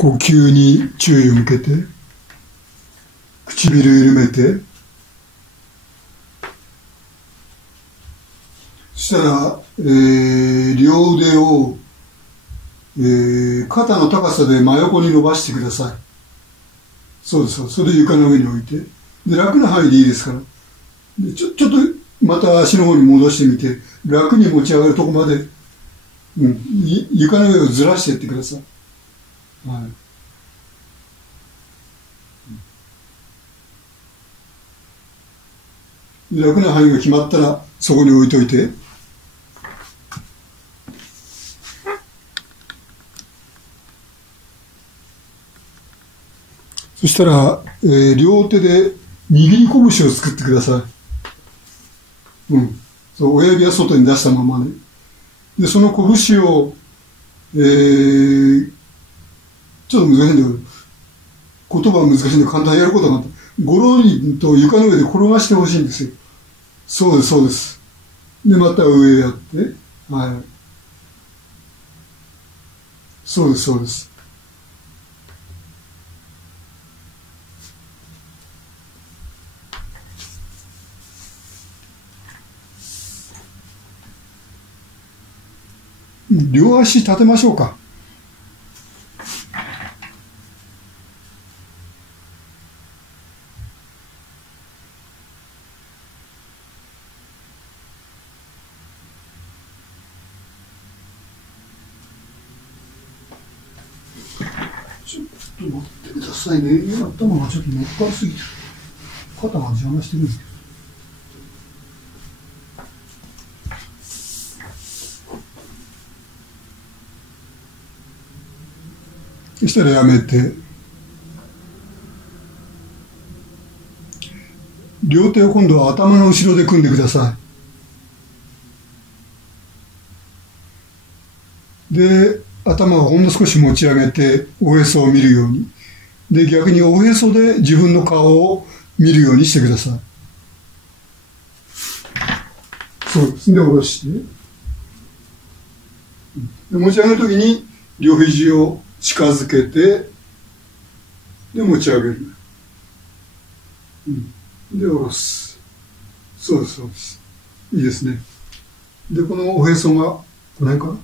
呼吸に注意を向けて、唇緩めて、そしたら、両腕を、肩の高さで真横に伸ばしてください。そうです。それで床の上に置いて。で、楽な範囲でいいですから。でちょっとまた足の方に戻してみて、楽に持ち上がるところまで、床の上をずらしていってください。はい。楽な範囲が決まったら、そこに置いといて。そしたら、両手で握り拳を作ってください。そう、親指は外に出したままね。で、その拳を、ちょっと難しいんだけど、言葉は難しいんで簡単にやることがあって、ゴロリと床の上で転がしてほしいんですよ。そうです。で、また上やって、はい。そうです。両足立てましょうか。ちょっと待ってくださいね。頭がちょっと乗っかりすぎてる。肩が邪魔してるんですけど。そしたらやめて、両手を今度は頭の後ろで組んでください。で、頭をほんの少し持ち上げて、おへそを見るように。で、逆におへそで自分の顔を見るようにしてください。そうです。で、下ろして。で、持ち上げるときに、両肘を近づけて、で、持ち上げる。で、下ろす。そうです。いいですね。で、このおへそが、この辺か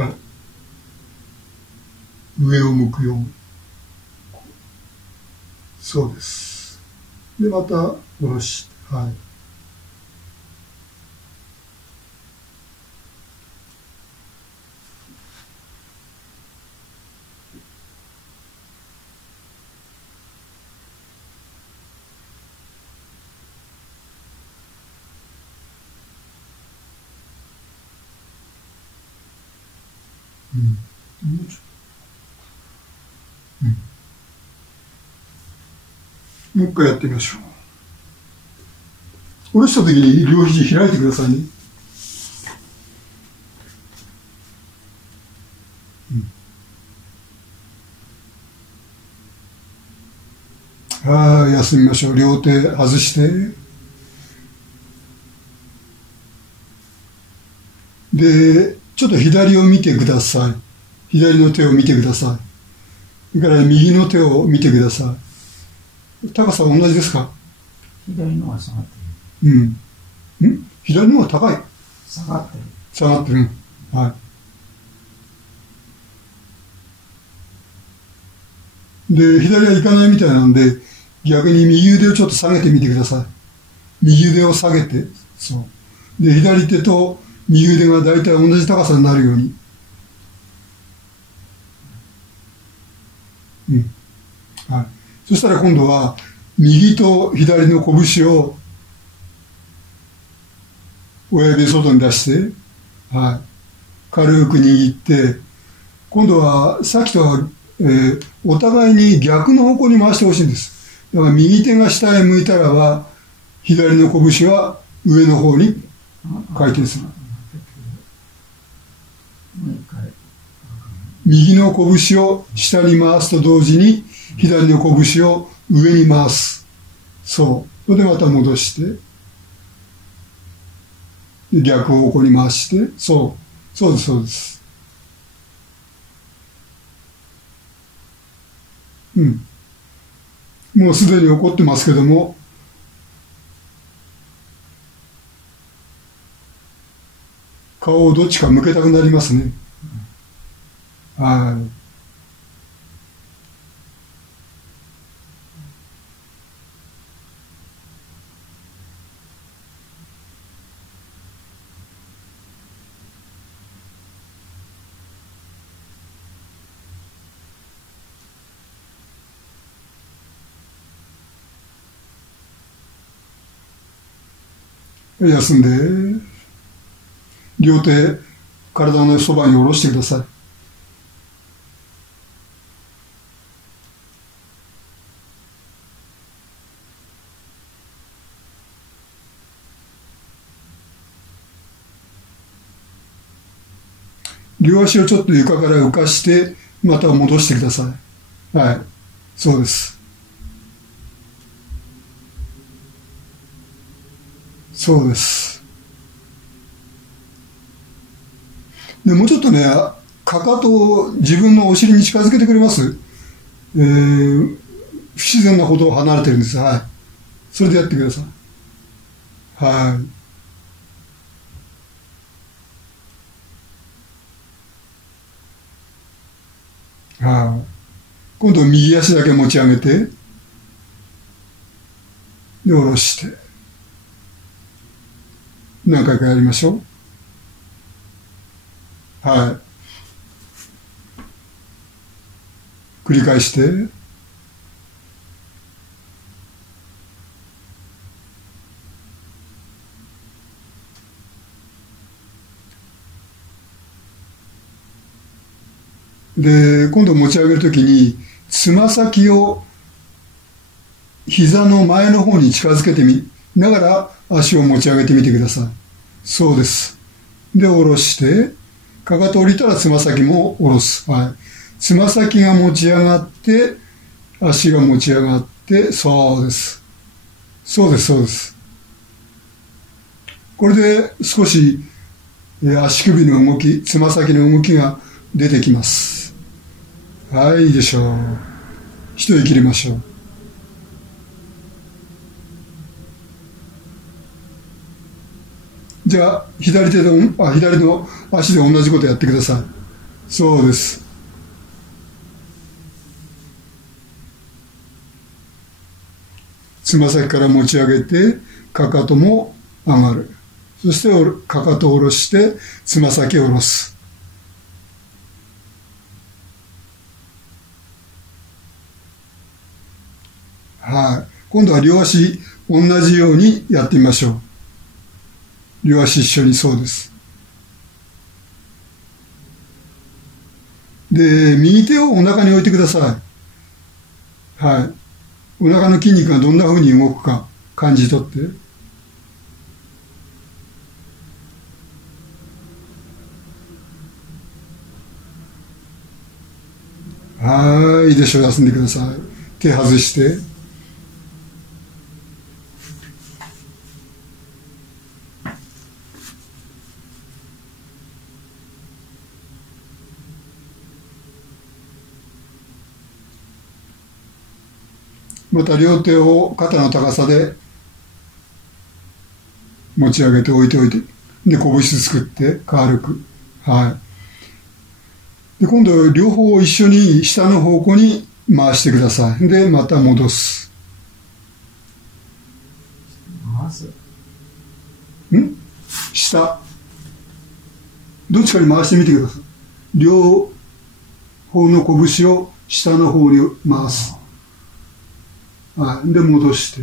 な、はい。上を向くように。そうです。で、また、下ろして、はい。もうちょっと。もう一回やってみましょう。下ろしたときに両肘開いてくださいね。休みましょう。両手外して。で、ちょっと左を見てください。左の手を見てください。それから右の手を見てください。高さは同じですか？左のは下がってる。左の方が高い。下がってる。下がってる。はい。で、左はいかないみたいなので、逆に右腕をちょっと下げてみてください。右腕を下げて、そう。で、左手と右腕が大体同じ高さになるように。はい。そしたら今度は、右と左の拳を親指外に出して、はい。軽く握って、今度はさっきとは、お互いに逆の方向に回してほしいんです。だから右手が下へ向いたらば、左の拳は上の方に回転する。右の拳を下に回すと同時に、左の拳を上に回す。そう。それでまた戻して、で逆方向に回して、そうです。もうすでに起こってますけども、顔をどっちか向けたくなりますね。はい。休んで、両手、体のそばに下ろしてください。両足をちょっと床から浮かして、また戻してください。はい。そうです。そうです。で、もうちょっとね、かかとを自分のお尻に近づけてくれます？不自然なほど離れてるんです。はい。それでやってください。はい。はい。今度右足だけ持ち上げて、で、下ろして。何回かやりましょう。はい。繰り返して。で、今度持ち上げるときに、つま先を膝の前の方に近づけてみながら足を持ち上げてみてください。そうです。で、下ろして、かかと降りたらつま先も下ろす。はい。つま先が持ち上がって、足が持ち上がって、そうです。そうです、そうです。これで少し足首の動き、つま先の動きが出てきます。はい、いいでしょう。一息入れましょう。じゃあ、左の足で同じことやってください。そうです。つま先から持ち上げて、かかとも上がる。そして、かかとを下ろして、つま先を下ろす。はい。今度は両足、同じようにやってみましょう。両足一緒に、そうです。で、右手をお腹に置いてください。はい。お腹の筋肉がどんな風に動くか感じ取って。はい、いいでしょう。休んでください。手外して。また両手を肩の高さで持ち上げて置いておいて、で、拳作って軽く。はい。で、今度両方を一緒に下の方向に回してください。で、また戻す。回す。下。どっちかに回してみてください。両方の拳を下の方に回す。はい。で、戻して。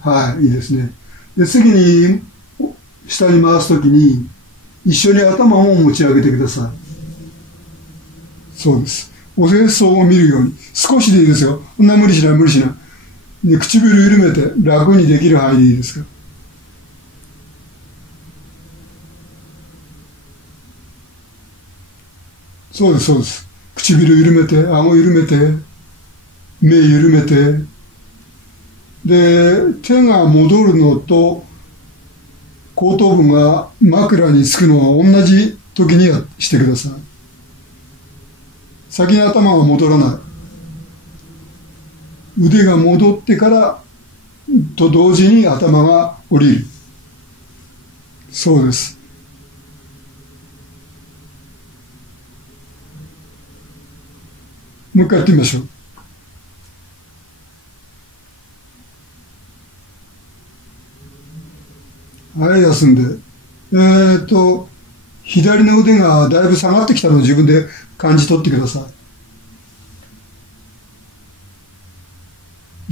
はい。いいですね。で、次に、下に回すときに、一緒に頭を持ち上げてください。そうです。おへそを見るように。少しでいいですよ。そんな無理しない、無理しない。で、唇緩めて楽にできる範囲でいいですから。そうです、そうです。唇緩めて、顎緩めて、目緩めて、で、手が戻るのと、後頭部が枕につくのは同じ時にしてください。先に頭が戻らない。腕が戻ってからと同時に頭が降りる。そうです。もう一回やってみましょう。はい、休んで。左の腕がだいぶ下がってきたのを自分で感じ取ってください。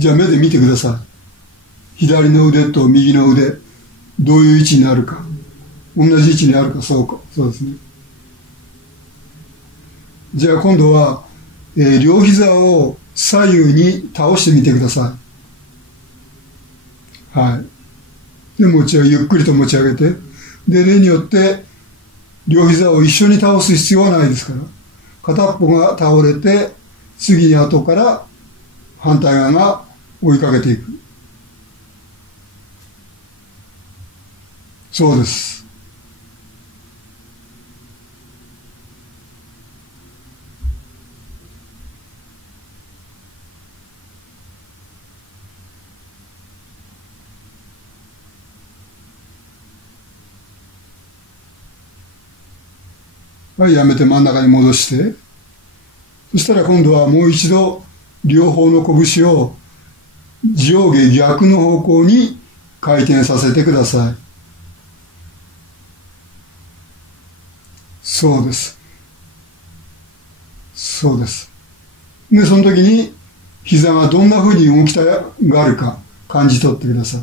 じゃあ目で見てください。左の腕と右の腕、どういう位置にあるか。同じ位置にあるか、そうですね。じゃあ今度は、両膝を左右に倒してみてください。はい。で、ゆっくりと持ち上げて、で、例によって、両膝を一緒に倒す必要はないですから。片っぽが倒れて、次に後から反対側が追いかけていく。そうです。はい、やめて真ん中に戻して、そしたら今度はもう一度両方の拳を上下逆の方向に回転させてください。そうです。そうです。で、その時に膝がどんな風に動きたがるか感じ取ってください。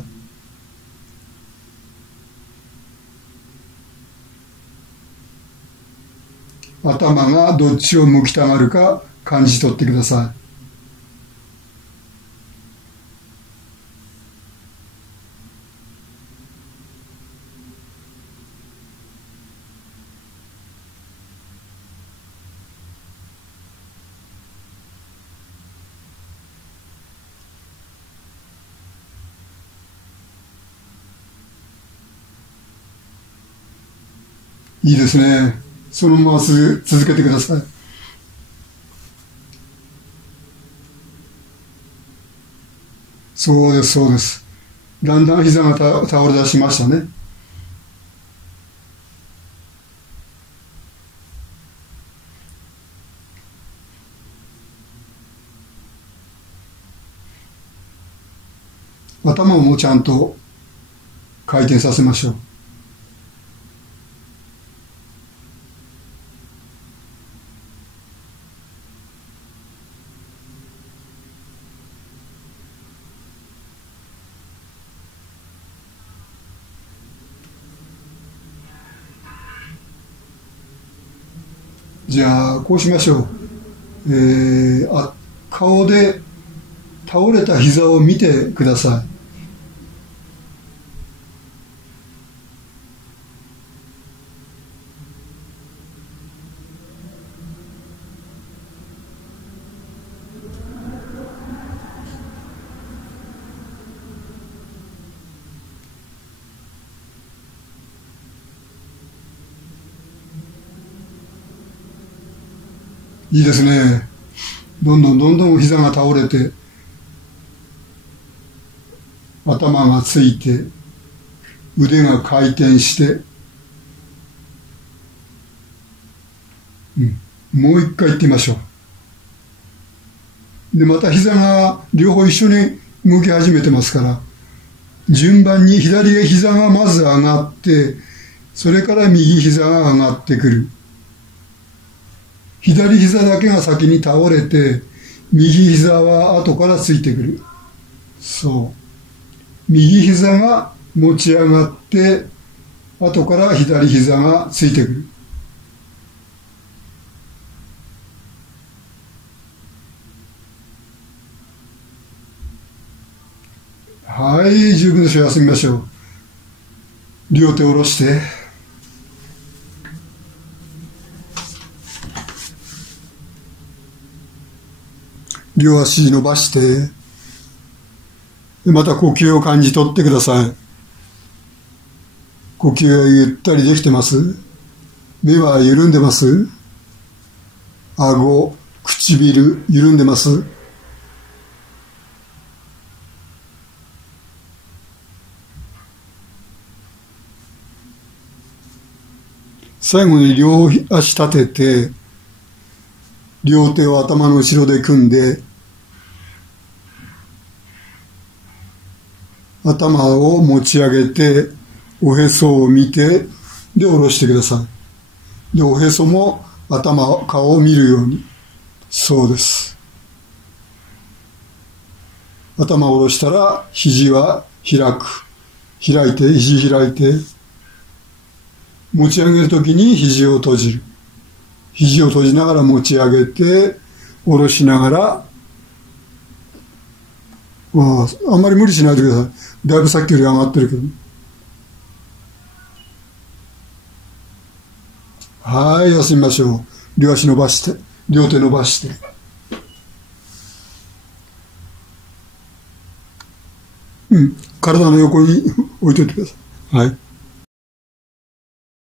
頭がどっちを向きたがるか感じ取ってください。いいですね。そのまま続けてください。そうです、そうです。だんだん膝が倒れ出しましたね。頭もちゃんと回転させましょう。じゃあこうしましょう。顔で倒れた膝を見てください。いいですね。どんどん膝が倒れて、頭がついて、腕が回転して、もう一回言ってみましょう。で、また膝が両方一緒に動き始めてますから、順番に左膝がまず上がって、それから右膝が上がってくる。左膝だけが先に倒れて、右膝は後からついてくる。そう。右膝が持ち上がって、後から左膝がついてくる。はい、十分でしょう。休みましょう。両手を下ろして。両足伸ばして、また呼吸を感じ取ってください。呼吸はゆったりできてます？目は緩んでます？顎、唇、緩んでます？最後に両足立てて、両手を頭の後ろで組んで、頭を持ち上げて、おへそを見て、で、下ろしてください。で、おへそも顔を見るように。そうです。頭を下ろしたら、肘は開く。開いて、肘開いて、持ち上げるときに肘を閉じる。肘を閉じながら持ち上げて、下ろしながら、あんまり無理しないでください。だいぶさっきより上がってるけど。はい、休みましょう。両足伸ばして、両手伸ばして。体の横に置いといてください。はい。